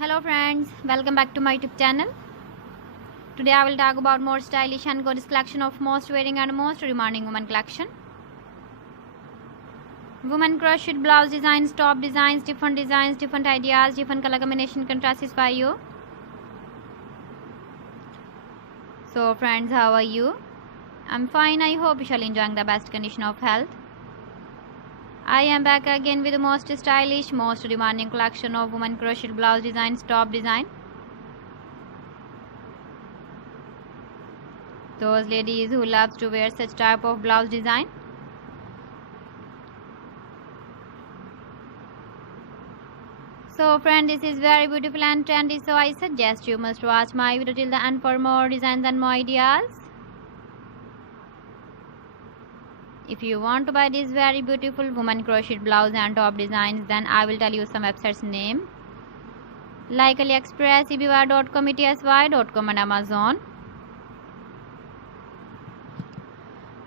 Hello friends, welcome back to my YouTube channel. Today I will talk about more stylish and gorgeous collection of most wearing and most demanding women collection. Women crocheted blouse designs, top designs, different ideas, different color combination contrasts for you. So friends, how are you? I'm fine. I hope you shall enjoying the best condition of health. I am back again with the most stylish, most demanding collection of women crocheted blouse designs, top design. Those ladies who loves to wear such type of blouse design. So friend, this is very beautiful and trendy, so I suggest you must watch my video till the end for more designs and more ideas. If you want to buy this very beautiful woman crocheted blouse and top designs, then I will tell you some websites name like AliExpress, eBay.com, ETSY.com and Amazon.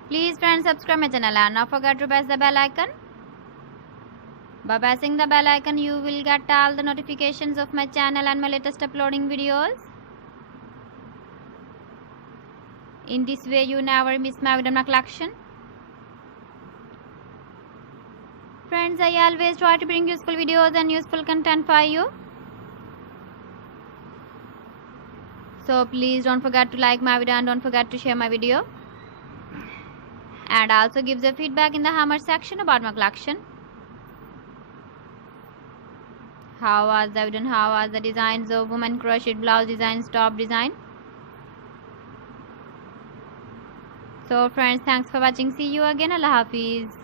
Please friends, subscribe my channel and not forget to press the bell icon. By pressing the bell icon, you will get all the notifications of my channel and my latest uploading videos. In this way, you never miss my video collection. Friends, I always try to bring useful videos and useful content for you. So please don't forget to like my video and don't forget to share my video. And also give the feedback in the hammer section about my collection. How was the video and how was the designs of women crocheted blouse designs, top design. So friends, thanks for watching. See you again. Allah Hafiz.